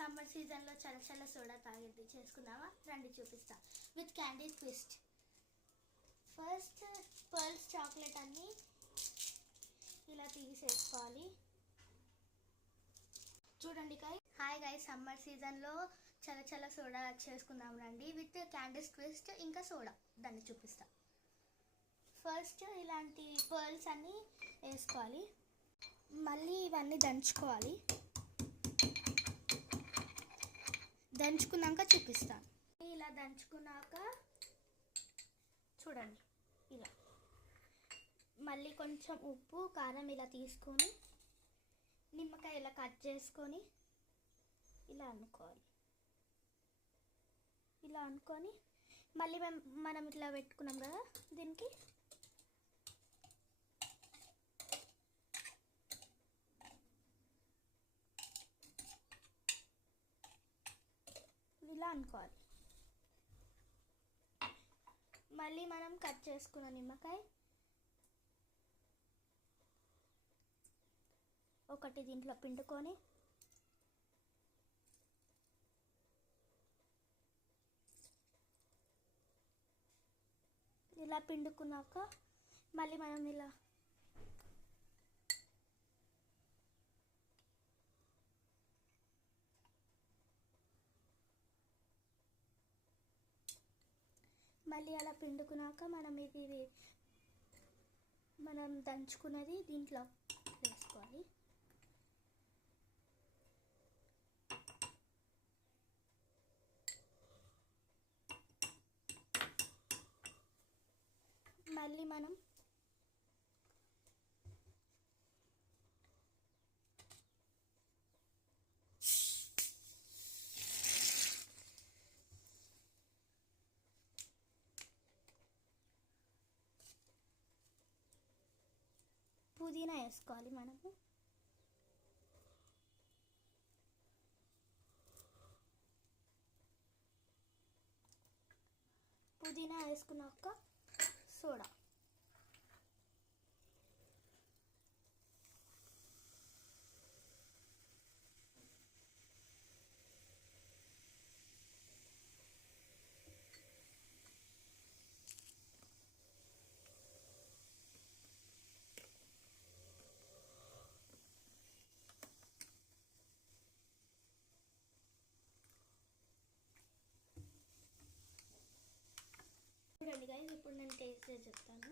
Summer సీజన్లో చల్ల చల్ల సోడా తాగేది చేసుకుందామా రండి చూపిస్తా with candy twist. First pearls chocolate అన్ని ఇలా తీసేసుకోవాలి. చూడండి హాయ్ గైస్, సమ్మర్ సీజన్లో చల్ల చల్ల సోడా చేసుకుందాం రండి విత్ క్యాండీ ట్విస్ట్ ఇంకా సోడా. దాన్ని చూపిస్తా. ఫస్ట్ ఇలాంటి పర్ల్స్ అన్నీ వేసుకోవాలి. మళ్ళీ ఇవన్నీ దంచుకోవాలి. దంచుకున్నాక చూపిస్తాను. ఇలా దంచుకున్నాక చూడండి ఇలా మళ్ళీ కొంచెం ఉప్పు కారం ఇలా తీసుకొని నిమ్మకాయ ఇలా కట్ చేసుకొని ఇలా అనుకోవాలి. ఇలా అనుకొని మళ్ళీ మనం ఇట్లా పెట్టుకున్నాం కదా, దీనికి ఇలా అనుకోవాలి. మళ్ళీ మనం కట్ చేసుకున్న నిమ్మకాయ ఒకటి దీంట్లో పిండుకొని ఇలా పిండుకున్నాక మళ్ళీ మనం ఇలా అలా పిండుకున్నాక మనం దంచుకున్నది దీంట్లో వేసుకోవాలి. మళ్ళీ మనం పుదీనా వేసుకోవాలి. పుదీనా వేసుకున్నాక సోడా, చూడండి గైస్, ఇప్పుడు నేను టేస్ట్ చేసి చెప్తాను.